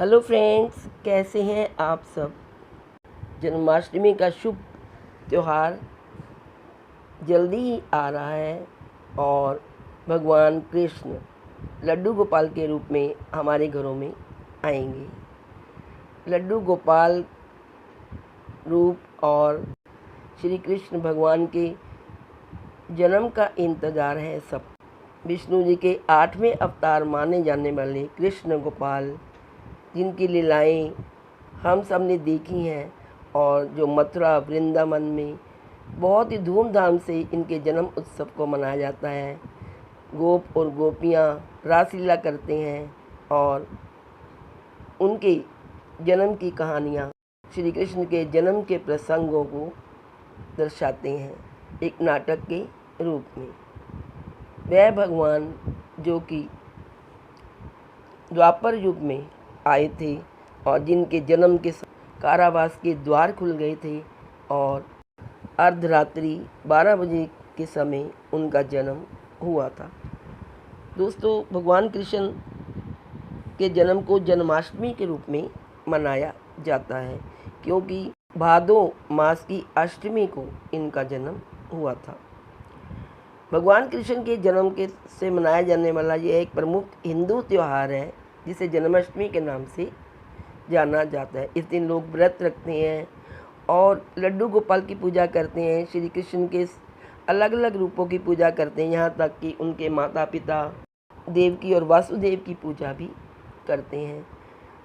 Hello friends, कैसे हैं आप सब। जन्माष्टमी का शुभ त्यौहार जल्दी ही आ रहा है और भगवान कृष्ण लड्डू गोपाल के रूप में हमारे घरों में आएंगे। लड्डू गोपाल रूप और श्री कृष्ण भगवान के जन्म का इंतज़ार है सब। विष्णु जी के 8वें अवतार माने जाने वाले कृष्ण गोपाल, जिनकी लीलाएं हम सब ने देखी हैं और जो मथुरा वृंदावन में बहुत ही धूमधाम से इनके जन्म उत्सव को मनाया जाता है। गोप और गोपियाँ रासलीला करते हैं और उनके जन्म की कहानियाँ, श्री कृष्ण के जन्म के प्रसंगों को दर्शाते हैं एक नाटक के रूप में। वह भगवान जो कि द्वापर युग में आए थे और जिनके जन्म के कारावास के द्वार खुल गए थे और अर्धरात्रि 12 बजे के समय उनका जन्म हुआ था। दोस्तों, भगवान कृष्ण के जन्म को जन्माष्टमी के रूप में मनाया जाता है क्योंकि भादो मास की अष्टमी को इनका जन्म हुआ था। भगवान कृष्ण के जन्म के से मनाया जाने वाला यह एक प्रमुख हिंदू त्यौहार है जिसे जन्माष्टमी के नाम से जाना जाता है। इस दिन लोग व्रत रखते हैं और लड्डू गोपाल की पूजा करते हैं। श्री कृष्ण के अलग अलग रूपों की पूजा करते हैं, यहाँ तक कि उनके माता पिता देवकी और वासुदेव की पूजा भी करते हैं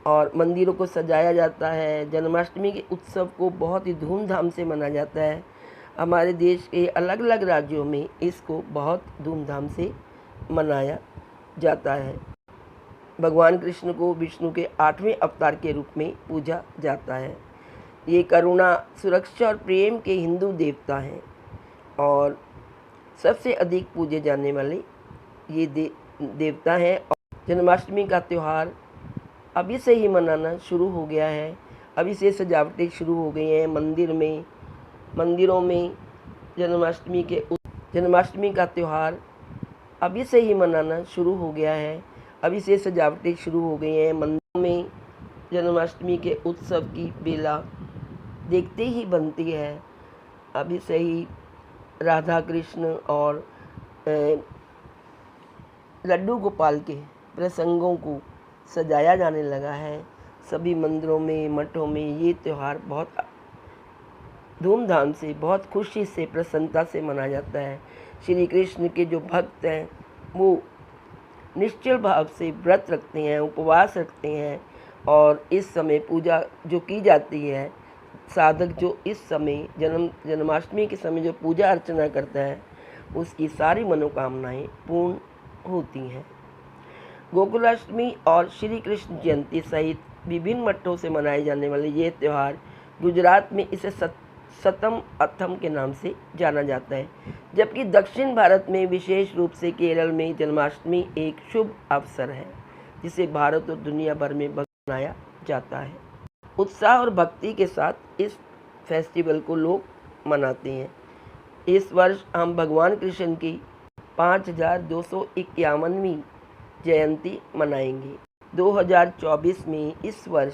और मंदिरों को सजाया जाता है। जन्माष्टमी के उत्सव को बहुत ही धूमधाम से मनाया जाता है। हमारे देश के अलग अलग राज्यों में इसको बहुत धूमधाम से मनाया जाता है। भगवान कृष्ण को विष्णु के 8वें अवतार के रूप में पूजा जाता है। ये करुणा, सुरक्षा और प्रेम के हिंदू देवता हैं और सबसे अधिक पूजे जाने वाले ये देवता हैं। और जन्माष्टमी का त्यौहार अभी से ही मनाना शुरू हो गया है। अभी से सजावटें शुरू हो गई हैं मंदिरों में। जन्माष्टमी का त्यौहार अभी से ही मनाना शुरू हो गया है। अभी से सजावटें शुरू हो गई हैं मंदिरों में। जन्माष्टमी के उत्सव की बेला देखते ही बनती है। अभी से ही राधा कृष्ण और लड्डू गोपाल के प्रसंगों को सजाया जाने लगा है। सभी मंदिरों में, मठों में ये त्यौहार बहुत धूमधाम से, बहुत खुशी से, प्रसन्नता से मनाया जाता है। श्री कृष्ण के जो भक्त हैं वो निश्चल भाव से व्रत रखते हैं, उपवास रखते हैं और इस समय पूजा जो की जाती है, साधक जो इस समय जन्माष्टमी के समय जो पूजा अर्चना करता है उसकी सारी मनोकामनाएं पूर्ण होती हैं। गोकुलाष्टमी और श्री कृष्ण जयंती सहित विभिन्न मठों से मनाए जाने वाले ये त्यौहार गुजरात में इसे सतम अथम के नाम से जाना जाता है, जबकि दक्षिण भारत में विशेष रूप से केरल में जन्माष्टमी एक शुभ अवसर है जिसे भारत और दुनिया भर में मनाया जाता है। उत्साह और भक्ति के साथ इस फेस्टिवल को लोग मनाते हैं। इस वर्ष हम भगवान कृष्ण की 5251वीं जयंती मनाएंगे। 2024 में इस वर्ष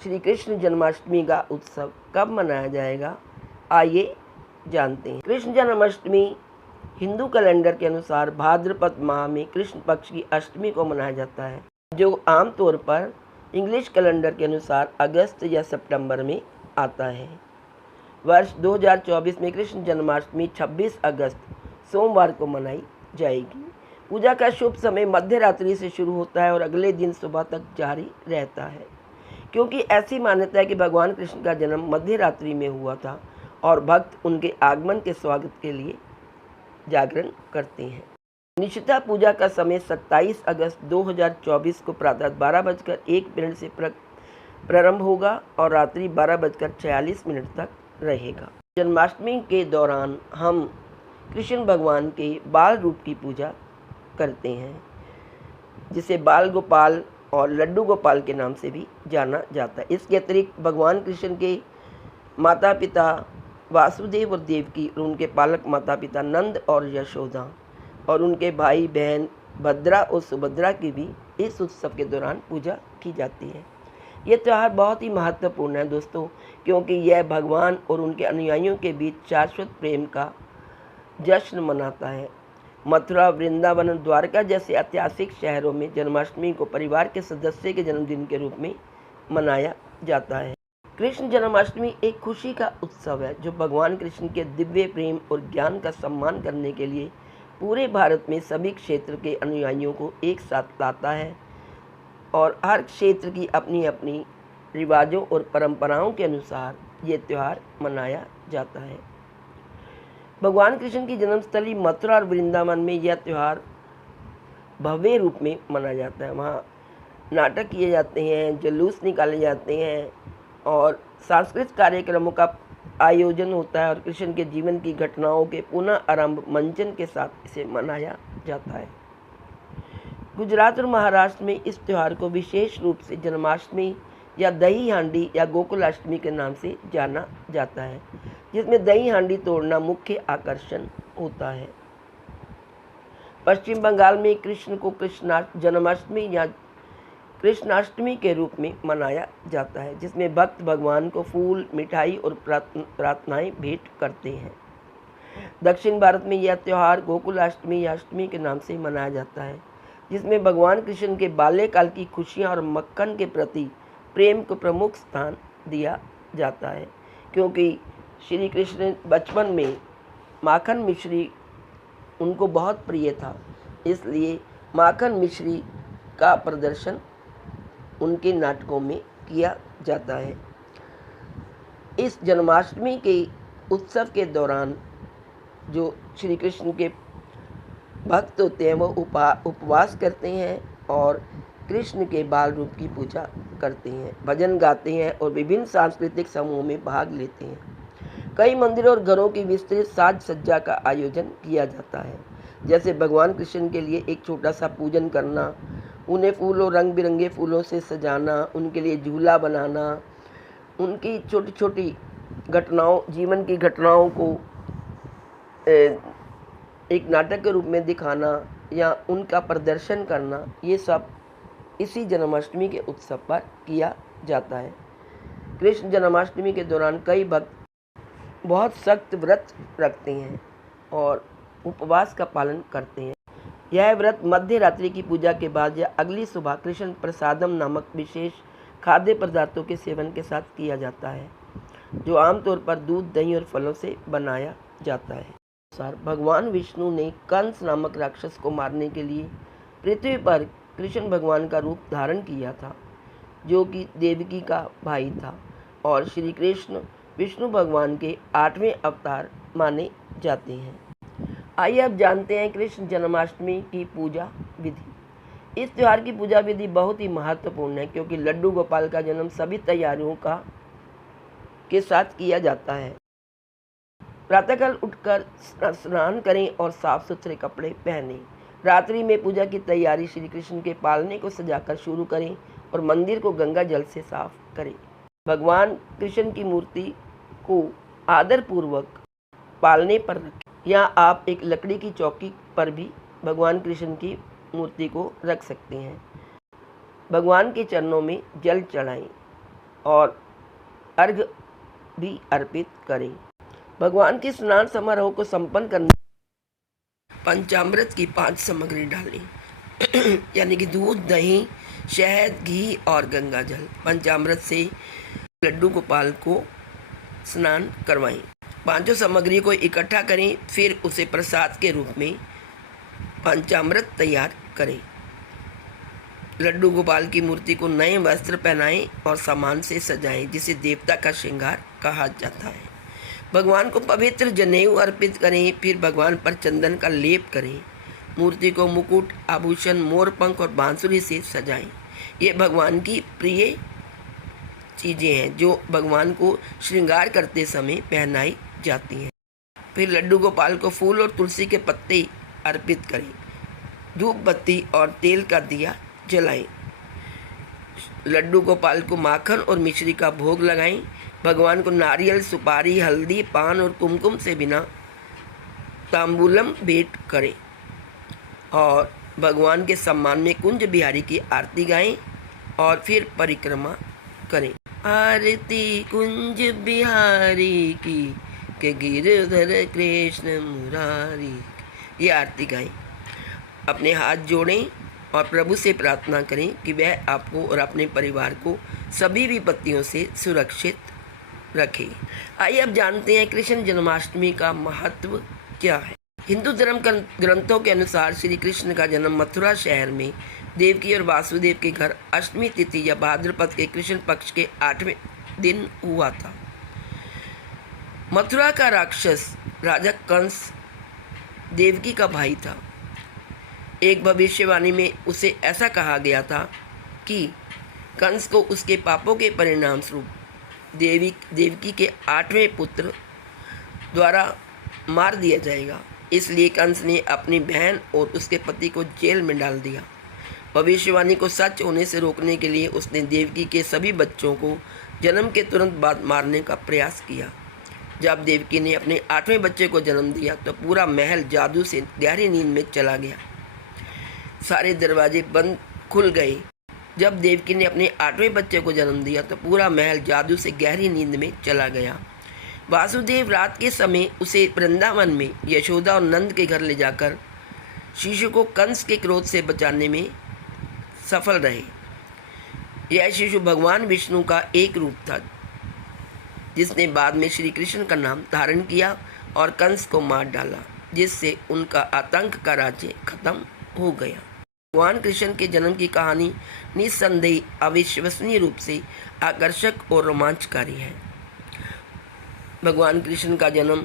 श्री कृष्ण जन्माष्टमी का उत्सव कब मनाया जाएगा, आइए जानते हैं। कृष्ण जन्माष्टमी हिंदू कैलेंडर के अनुसार भाद्रपद माह में कृष्ण पक्ष की अष्टमी को मनाया जाता है, जो आमतौर पर इंग्लिश कैलेंडर के अनुसार अगस्त या सितंबर में आता है। वर्ष 2024 में कृष्ण जन्माष्टमी 26 अगस्त सोमवार को मनाई जाएगी। पूजा का शुभ समय मध्य रात्रि से शुरू होता है और अगले दिन सुबह तक जारी रहता है, क्योंकि ऐसी मान्यता है कि भगवान कृष्ण का जन्म मध्य रात्रि में हुआ था और भक्त उनके आगमन के स्वागत के लिए जागरण करते हैं। निश्चिता पूजा का समय 27 अगस्त 2024 को प्रातः 12:01 से प्रारंभ होगा और रात्रि 12:46 तक रहेगा। जन्माष्टमी के दौरान हम कृष्ण भगवान के बाल रूप की पूजा करते हैं, जिसे बाल गोपाल और लड्डू गोपाल के नाम से भी जाना जाता है। इसके अतिरिक्त भगवान कृष्ण के माता पिता वासुदेव और देवकी और उनके पालक माता पिता नंद और यशोदा और उनके भाई बहन भद्रा और सुभद्रा की भी इस उत्सव के दौरान पूजा की जाती है। ये त्यौहार बहुत ही महत्वपूर्ण है दोस्तों, क्योंकि यह भगवान और उनके अनुयायियों के बीच शाश्वत प्रेम का जश्न मनाता है। मथुरा, वृंदावन, द्वारका जैसे ऐतिहासिक शहरों में जन्माष्टमी को परिवार के सदस्य के जन्मदिन के रूप में मनाया जाता है। कृष्ण जन्माष्टमी एक खुशी का उत्सव है जो भगवान कृष्ण के दिव्य प्रेम और ज्ञान का सम्मान करने के लिए पूरे भारत में सभी क्षेत्र के अनुयायियों को एक साथ लाता है और हर क्षेत्र की अपनी अपनी रिवाजों और परंपराओं के अनुसार ये त्यौहार मनाया जाता है। भगवान कृष्ण की जन्मस्थली मथुरा और वृंदावन में यह त्यौहार भव्य रूप में मनाया जाता है। वहाँ नाटक किए जाते हैं, जुलूस निकाले जाते हैं और सांस्कृतिक कार्यक्रमों का आयोजन होता है और कृष्ण के जीवन की घटनाओं के पुनः आरंभ मंचन के साथ इसे मनाया जाता है। गुजरात और महाराष्ट्र में इस त्यौहार को विशेष रूप से जन्माष्टमी या दही हांडी या गोकुलाष्टमी के नाम से जाना जाता है, जिसमें दही हांडी तोड़ना मुख्य आकर्षण होता है। पश्चिम बंगाल में कृष्ण को जन्माष्टमी या कृष्णाष्टमी के रूप में मनाया जाता है, जिसमें भक्त भगवान को फूल, मिठाई और प्रार्थनाएं भेंट करते हैं। दक्षिण भारत में यह त्यौहार गोकुलाष्टमी या अष्टमी के नाम से मनाया जाता है, जिसमें भगवान कृष्ण के बाल्यकाल की खुशियां और मक्खन के प्रति प्रेम को प्रमुख स्थान दिया जाता है, क्योंकि श्री कृष्ण बचपन में माखन मिश्री उनको बहुत प्रिय था, इसलिए माखन मिश्री का प्रदर्शन उनके नाटकों में किया जाता है। इस जन्माष्टमी के उत्सव के दौरान जो श्री कृष्ण के भक्त होते हैं वो उपवास करते हैं और कृष्ण के बाल रूप की पूजा करते हैं, भजन गाते हैं और विभिन्न सांस्कृतिक समूहों में भाग लेते हैं। कई मंदिरों और घरों की विस्तृत साज सज्जा का आयोजन किया जाता है, जैसे भगवान कृष्ण के लिए एक छोटा सा पूजन करना, उन्हें फूलों रंग बिरंगे फूलों से सजाना, उनके लिए झूला बनाना, उनकी छोटी छोटी घटनाओं, जीवन की घटनाओं को एक नाटक के रूप में दिखाना या उनका प्रदर्शन करना, ये सब इसी जन्माष्टमी के उत्सव पर किया जाता है। कृष्ण जन्माष्टमी के दौरान कई भक्त बहुत सख्त व्रत रखते हैं और उपवास का पालन करते हैं। यह व्रत मध्य रात्रि की पूजा के बाद या अगली सुबह कृष्ण प्रसादम नामक विशेष खाद्य पदार्थों के सेवन के साथ किया जाता है, जो आमतौर पर दूध, दही और फलों से बनाया जाता है। भगवान विष्णु ने कंस नामक राक्षस को मारने के लिए पृथ्वी पर कृष्ण भगवान का रूप धारण किया था, जो कि देवकी का भाई था और श्री कृष्ण विष्णु भगवान के 8वें अवतार माने जाते हैं। आइए अब जानते हैं कृष्ण जन्माष्टमी की पूजा विधि। इस त्यौहार की पूजा विधि बहुत ही महत्वपूर्ण है, क्योंकि लड्डू गोपाल का जन्म सभी तैयारियों के साथ किया जाता है। प्रातःकाल उठकर स्नान करें और साफ सुथरे कपड़े पहनें। रात्रि में पूजा की तैयारी श्री कृष्ण के पालने को सजाकर शुरू करें और मंदिर को गंगा जल से साफ करें। भगवान कृष्ण की मूर्ति को आदरपूर्वक पालने पर रखें, या आप एक लकड़ी की चौकी पर भी भगवान कृष्ण की मूर्ति को रख सकते हैं। भगवान के चरणों में जल चढ़ाएं और अर्घ्य भी अर्पित करें। भगवान के स्नान समारोह को संपन्न करने पंचामृत की 5 सामग्री डालें यानी कि दूध, दही, शहद, घी और गंगा जल। पंचामृत से लड्डू गोपाल को स्नान करवाएं। 5 सामग्री को इकट्ठा करें, फिर उसे प्रसाद के रूप में पंचामृत तैयार करें। लड्डू गोपाल की मूर्ति को नए वस्त्र पहनाएं और सामान से सजाएं, जिसे देवता का श्रृंगार कहा जाता है। भगवान को पवित्र जनेऊ अर्पित करें, फिर भगवान पर चंदन का लेप करें। मूर्ति को मुकुट, आभूषण, मोरपंख और बांसुरी से सजाएं। ये भगवान की प्रिय चीज़ें हैं जो भगवान को श्रृंगार करते समय पहनाई जाती हैं। फिर लड्डू गोपाल को फूल और तुलसी के पत्ते अर्पित करें। धूप बत्ती और तेल का दिया जलाएं। लड्डू गोपाल को माखन और मिश्री का भोग लगाएं। भगवान को नारियल, सुपारी, हल्दी, पान और कुमकुम से बिना तांबूलम भेंट करें और भगवान के सम्मान में कुंज बिहारी की आरती गाएं और फिर परिक्रमा करें। आरती कुंज बिहारी की के गिरधर कृष्ण मुरारी, ये आरती गाएं। अपने हाथ जोड़ें और प्रभु से प्रार्थना करें कि वह आपको और अपने परिवार को सभी विपत्तियों से सुरक्षित रखे। आइए अब जानते हैं कृष्ण जन्माष्टमी का महत्व क्या है। हिंदू धर्म ग्रंथों के अनुसार श्री कृष्ण का जन्म मथुरा शहर में देवकी और वासुदेव के घर अष्टमी तिथि या भाद्रपद के कृष्ण पक्ष के 8वें दिन हुआ था। मथुरा का राक्षस राजा कंस देवकी का भाई था। एक भविष्यवाणी में उसे ऐसा कहा गया था कि कंस को उसके पापों के परिणाम स्वरूप देवकी के 8वें पुत्र द्वारा मार दिया जाएगा। इसलिए कंस ने अपनी बहन और उसके पति को जेल में डाल दिया। भविष्यवाणी को सच होने से रोकने के लिए उसने देवकी के सभी बच्चों को जन्म के तुरंत बाद मारने का प्रयास किया। जब देवकी ने अपने 8वें बच्चे को जन्म दिया तो पूरा महल जादू से गहरी नींद में चला गया। सारे दरवाजे बंद खुल गए। जब देवकी ने अपने 8वें बच्चे को जन्म दिया तो पूरा महल जादू से गहरी नींद में चला गया। वासुदेव रात के समय उसे वृंदावन में यशोदा और नंद के घर ले जाकर शिशु को कंस के क्रोध से बचाने में सफल रहे। यह शिशु भगवान विष्णु का एक रूप था, जिसने बाद में श्री कृष्ण का नाम धारण किया और कंस को मार डाला, जिससे उनका आतंक का राज्य खत्म हो गया। भगवान कृष्ण के जन्म की कहानी निस्संदेह अविश्वसनीय रूप से आकर्षक और रोमांचकारी है। भगवान कृष्ण का जन्म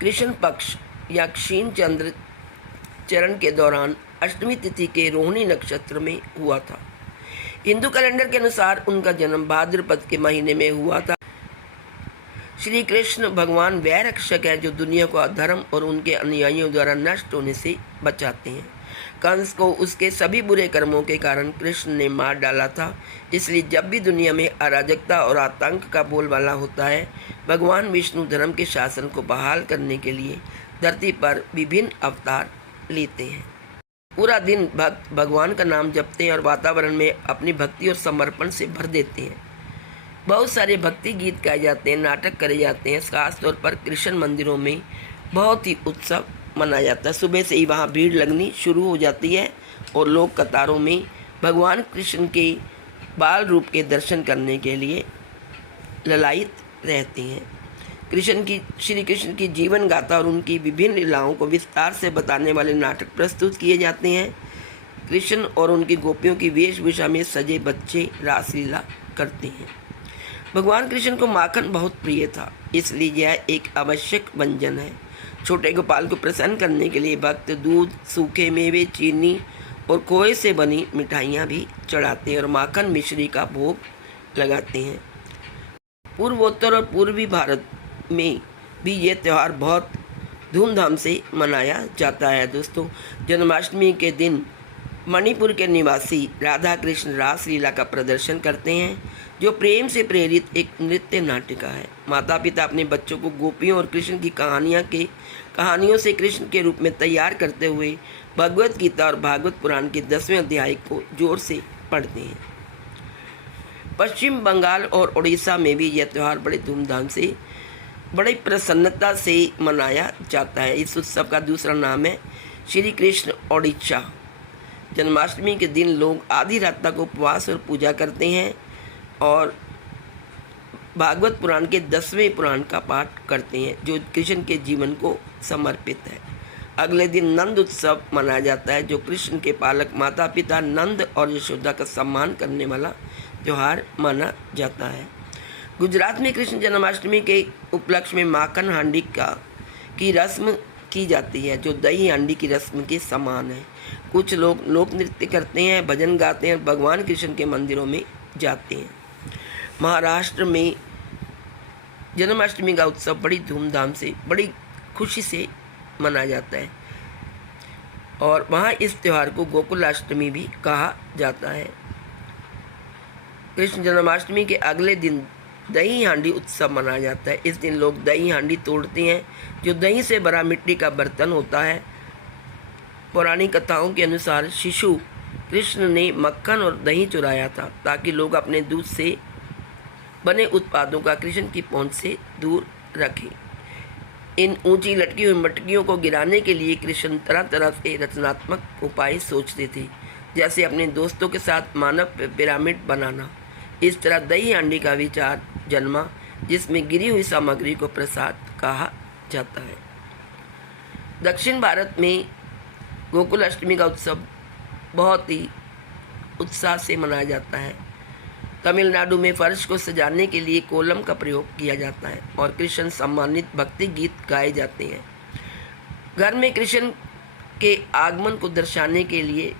कृष्ण पक्ष या क्षीण चंद्र चरण के दौरान अष्टमी तिथि के रोहिणी नक्षत्र में हुआ था। हिंदू कैलेंडर के अनुसार उनका जन्म भाद्रपद के महीने में हुआ था। श्री कृष्ण भगवान वह रक्षक है जो दुनिया को अधर्म और उनके अनुयायियों द्वारा नष्ट होने से बचाते हैं। कंस को उसके सभी बुरे कर्मों के कारण कृष्ण ने मार डाला था। इसलिए जब भी दुनिया में अराजकता और आतंक का बोलबाला होता है, भगवान विष्णु धर्म के शासन को बहाल करने के लिए धरती पर विभिन्न अवतार लेते हैं। पूरा दिन भक्त भगवान का नाम जपते हैं और वातावरण में अपनी भक्ति और समर्पण से भर देते हैं। बहुत सारे भक्ति गीत गाए जाते हैं, नाटक करे जाते हैं। खासतौर पर कृष्ण मंदिरों में बहुत ही उत्सव मनाया जाता है। सुबह से ही वहाँ भीड़ लगनी शुरू हो जाती है और लोग कतारों में भगवान कृष्ण के बाल रूप के दर्शन करने के लिए ललायित रहते हैं। श्री कृष्ण की जीवन गाथा और उनकी विभिन्न लीलाओं को विस्तार से बताने वाले नाटक प्रस्तुत किए जाते हैं। कृष्ण और उनकी गोपियों की वेशभूषा में सजे बच्चे रासलीला करते हैं। भगवान कृष्ण को माखन बहुत प्रिय था, इसलिए यह एक आवश्यक व्यंजन है। छोटे गोपाल को प्रसन्न करने के लिए भक्त दूध, सूखे मेवे, चीनी और खोए से बनी मिठाइयाँ भी चढ़ाते हैं और माखन मिश्री का भोग लगाते हैं। पूर्वोत्तर और पूर्वी भारत में भी ये त्यौहार बहुत धूमधाम से मनाया जाता है। दोस्तों, जन्माष्टमी के दिन मणिपुर के निवासी राधा कृष्ण रासलीला का प्रदर्शन करते हैं, जो प्रेम से प्रेरित एक नृत्य नाटिका है। माता पिता अपने बच्चों को गोपियों और कृष्ण की कहानियों से कृष्ण के रूप में तैयार करते हुए भगवत गीता और भागवत पुराण के 10वें अध्याय को जोर से पढ़ते हैं। पश्चिम बंगाल और उड़ीसा में भी यह त्यौहार बड़े धूमधाम से, बड़ी प्रसन्नता से मनाया जाता है। इस उत्सव का दूसरा नाम है श्री कृष्ण ओडिशा। जन्माष्टमी के दिन लोग आधी रात तक उपवास और पूजा करते हैं और भागवत पुराण के 10वें पुराण का पाठ करते हैं, जो कृष्ण के जीवन को समर्पित है। अगले दिन नंद उत्सव मनाया जाता है, जो कृष्ण के पालक माता पिता नंद और यशोदा का सम्मान करने वाला त्यौहार माना जाता है। गुजरात में कृष्ण जन्माष्टमी के उपलक्ष्य में माखन हांडी की रस्म की जाती है, जो दही हांडी की रस्म के समान है। कुछ लोग लोक नृत्य करते हैं, भजन गाते हैं और भगवान कृष्ण के मंदिरों में जाते हैं। महाराष्ट्र में जन्माष्टमी का उत्सव बड़ी धूमधाम से, बड़ी खुशी से मनाया जाता है और वहाँ इस त्यौहार को गोकुलाष्टमी भी कहा जाता है। कृष्ण जन्माष्टमी के अगले दिन दही हांडी उत्सव मनाया जाता है। इस दिन लोग दही हांडी तोड़ते हैं, जो दही से भरा मिट्टी का बर्तन होता है। पौराणिक कथाओं के अनुसार शिशु कृष्ण ने मक्खन और दही चुराया था ताकि लोग अपने दूध से बने उत्पादों का कृष्ण की पहुंच से दूर रखें। इन ऊंची लटकी हुई मटकियों को गिराने के लिए कृष्ण तरह तरह के रचनात्मक उपाय सोचते थे, जैसे अपने दोस्तों के साथ मानव पिरामिड बनाना। इस तरह दही हांडी का विचार जन्मा, जिसमें गिरी हुई सामग्री को प्रसाद कहा जाता है। दक्षिण भारत में गोकुल अष्टमी का उत्सव बहुत ही उत्साह से मनाया जाता है। तमिलनाडु में फर्श को सजाने के लिए कोलम का प्रयोग किया जाता है और कृष्ण सम्मानित भक्ति गीत गाए जाते हैं। घर में कृष्ण के आगमन को दर्शाने के लिए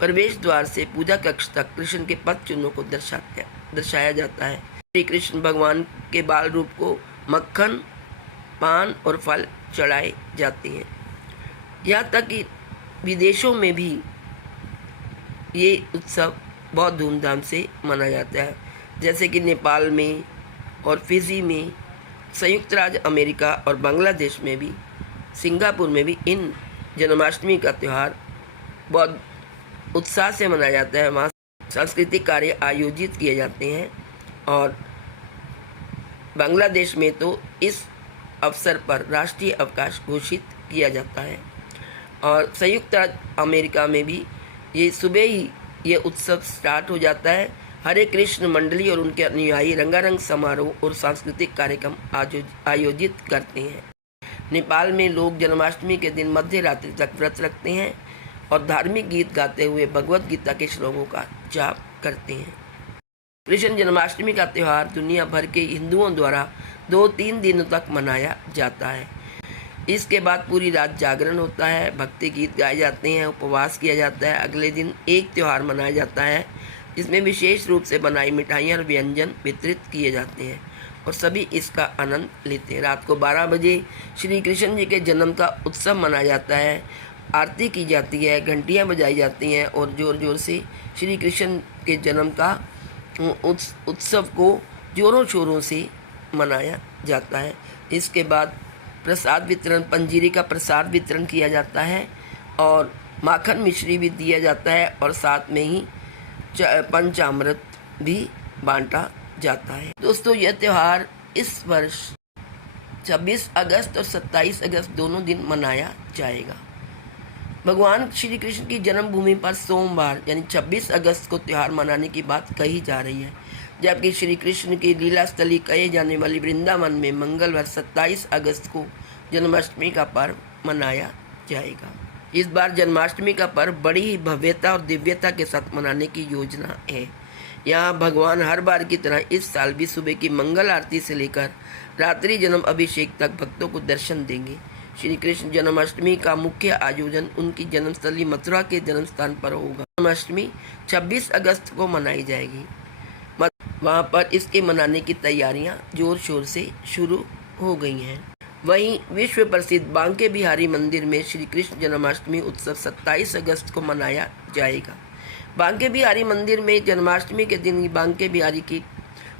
प्रवेश द्वार से पूजा कक्ष तक कृष्ण के पद चिन्हों को दर्शाया जाता है। श्री कृष्ण भगवान के बाल रूप को मक्खन, पान और फल चढ़ाए जाते हैं। यहाँ तक कि विदेशों में भी ये उत्सव बहुत धूमधाम से मनाया जाता है, जैसे कि नेपाल में और फिजी में, संयुक्त राज्य अमेरिका और बांग्लादेश में भी, सिंगापुर में भी इन जन्माष्टमी का त्यौहार बहुत उत्साह से मनाया जाता है। वहाँ सांस्कृतिक कार्य आयोजित किए जाते हैं और बांग्लादेश में तो इस अवसर पर राष्ट्रीय अवकाश घोषित किया जाता है और संयुक्त राज्य अमेरिका में भी ये सुबह ही ये उत्सव स्टार्ट हो जाता है। हरे कृष्ण मंडली और उनके अनुयायी रंगारंग समारोह और सांस्कृतिक कार्यक्रम आयोजित करते हैं। नेपाल में लोग जन्माष्टमी के दिन मध्य रात्रि तक व्रत रखते हैं और धार्मिक गीत गाते हुए भगवत गीता के श्लोकों का जाप करते हैं। कृष्ण जन्माष्टमी का त्यौहार दुनिया भर के हिंदुओं द्वारा 2-3 दिनों तक मनाया जाता है। इसके बाद पूरी रात जागरण होता है, भक्ति गीत गाए जाते हैं, उपवास किया जाता है। अगले दिन एक त्यौहार मनाया जाता है जिसमें विशेष रूप से बनाई मिठाइयाँ और व्यंजन वितरित किए जाते हैं और सभी इसका आनंद लेते हैं। रात को 12 बजे श्री कृष्ण जी के जन्म का उत्सव मनाया जाता है, आरती की जाती है, घंटियाँ बजाई जाती हैं और ज़ोर ज़ोर से श्री कृष्ण के जन्म का उत्सव को ज़ोरों शोरों से मनाया जाता है। इसके बाद प्रसाद वितरण, पंजीरी का प्रसाद वितरण किया जाता है और माखन मिश्री भी दिया जाता है और साथ में ही पंचामृत भी बांटा जाता है। दोस्तों, यह त्यौहार इस वर्ष 26 अगस्त और 27 अगस्त दोनों दिन मनाया जाएगा। भगवान श्री कृष्ण की जन्मभूमि पर सोमवार यानी 26 अगस्त को त्यौहार मनाने की बात कही जा रही है, जबकि श्री कृष्ण की लीला स्थली कहे जाने वाली वृंदावन में मंगलवार 27 अगस्त को जन्माष्टमी का पर्व मनाया जाएगा। इस बार जन्माष्टमी का पर्व बड़ी ही भव्यता और दिव्यता के साथ मनाने की योजना है। यहाँ भगवान हर बार की तरह इस साल भी सुबह की मंगल आरती से लेकर रात्रि जन्म अभिषेक तक भक्तों को दर्शन देंगे। श्री कृष्ण जन्माष्टमी का मुख्य आयोजन उनकी जन्मस्थली मथुरा के जन्म स्थान पर होगा। जन्माष्टमी 26 अगस्त को मनाई जाएगी। वहाँ पर इसके मनाने की तैयारियां जोर शोर से शुरू हो गई हैं। वहीं विश्व प्रसिद्ध बांके बिहारी मंदिर में श्री कृष्ण जन्माष्टमी उत्सव 27 अगस्त को मनाया जाएगा। बांके बिहारी मंदिर में जन्माष्टमी के दिन बांके बिहारी की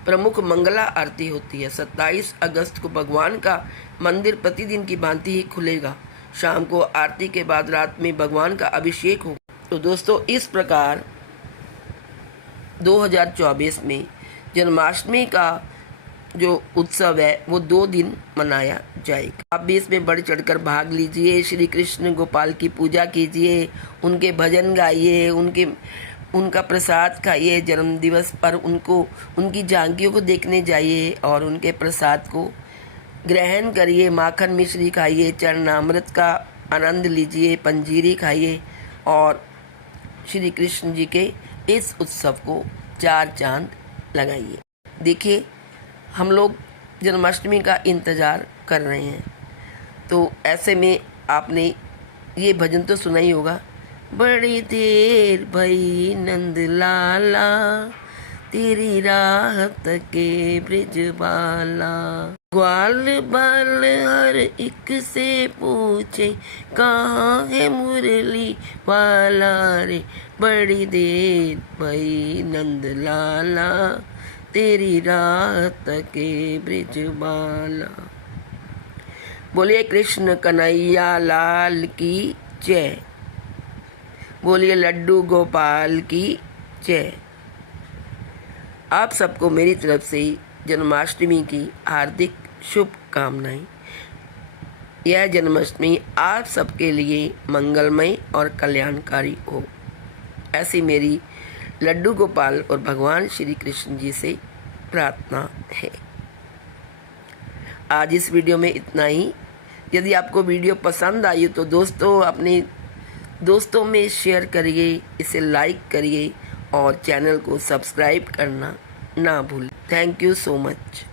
प्रमुख मंगला आरती होती है। 27 अगस्त को भगवान का मंदिर प्रतिदिन की भांति ही खुलेगा। शाम को आरती के बाद रात में भगवान का अभिषेक होगा। तो दोस्तों, इस प्रकार 2024 में जन्माष्टमी का जो उत्सव है वो 2 दिन मनाया जाएगा। आप भी इसमें बढ़ चढ़कर भाग लीजिए, श्री कृष्ण गोपाल की पूजा कीजिए, उनके भजन गाइए, उनका प्रसाद खाइए। जन्म दिवस पर उनकी झांकियों को देखने जाइए और उनके प्रसाद को ग्रहण करिए। माखन मिश्री खाइए, चरणामृत का आनंद लीजिए, पंजीरी खाइए और श्री कृष्ण जी के इस उत्सव को 4 चांद लगाइए। देखिए, हम लोग जन्माष्टमी का इंतज़ार कर रहे हैं, तो ऐसे में आपने ये भजन तो सुना ही होगा। बड़ी देर भई नंद लाला, तेरी राहत के ब्रिजबाला। ग्वाल बाल हर एक से पूछे, कहाँ है मुरली वाला रे। बड़ी देर भई नंद लाला, तेरी राहत के ब्रिजबाला। बोलिए कृष्ण कन्हैया लाल की जय। बोलिए लड्डू गोपाल की जय। आप सबको मेरी तरफ से जन्माष्टमी की हार्दिक शुभकामनाएं। यह जन्माष्टमी आप सबके लिए मंगलमय और कल्याणकारी हो, ऐसी मेरी लड्डू गोपाल और भगवान श्री कृष्ण जी से प्रार्थना है। आज इस वीडियो में इतना ही। यदि आपको वीडियो पसंद आई तो दोस्तों अपने दोस्तों में शेयर करिए, इसे लाइक करिए और चैनल को सब्सक्राइब करना ना भूलें। Thank you so much.